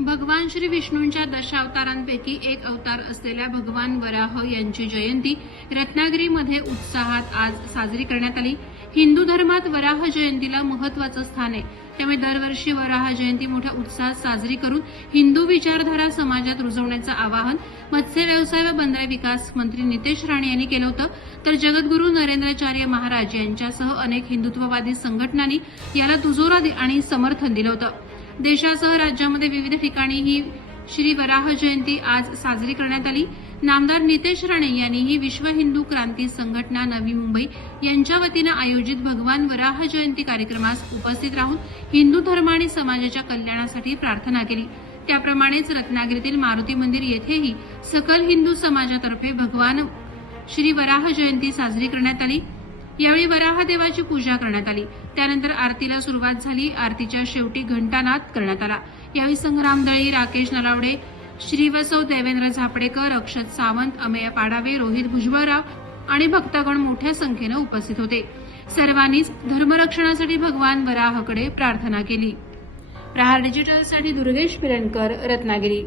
भगवान श्री विष्णूंच्या दशावतारांपैकी एक अवतार असलेल्या भगवान वराह यांची जयंती रत्नागिरीमध्ये उत्साहात आज साजरी करण्यात आली. हिंदू धर्मात वराह जयंतीला महत्वाचं स्थान आहे. त्यामुळे दरवर्षी वराह जयंती मोठ्या उत्साहात साजरी करून हिंदू विचारधारा समाजात रुजवण्याचं आवाहन मत्स्य व्यवसाय व बंदरे विकास मंत्री नितेश राणे यांनी केलं होतं. तर जगद्गुरू नरेंद्राचार्य महाराज यांच्यासह अनेक हिंदुत्ववादी संघटनांनी याला दुजोरा दि- आणि समर्थन दिलं होतं. देशासह राज्यामध्ये विविध ठिकाणी ही श्री वराह जयंती आज साजरी करण्यात आली. नामदार नितेश राणे यांनीही विश्व हिंदू क्रांती संघटना नवी मुंबई यांच्या वतीनं आयोजित भगवान वराह जयंती कार्यक्रमास उपस्थित राहून हिंदू धर्म आणि समाजाच्या कल्याणासाठी प्रार्थना केली. त्याप्रमाणेच रत्नागिरीतील मारुती मंदिर येथेही सकल हिंदू समाजातर्फे भगवान श्री वराह जयंती साजरी करण्यात आली. यावेळी वराह देवाची पूजा करण्यात आली. त्यानंतर आरतीला सुरुवात झाली. आरतीच्या शेवटी घंटानाद करण्यात आला. यावेळी संग्राम दळी राकेश नलावडे श्रीवसव देवेंद्र झापडेकर अक्षत सावंत अमेय पाडावे रोहित भुजबळराव आणि भक्तगण मोठ्या संख्येनं उपस्थित होते. सर्वांनीच धर्मरक्षणासाठी भगवान वराहकडे प्रार्थना केली. प्रहार डिजिटलसाठी दुर्गेश पिरणकर रत्नागिरी.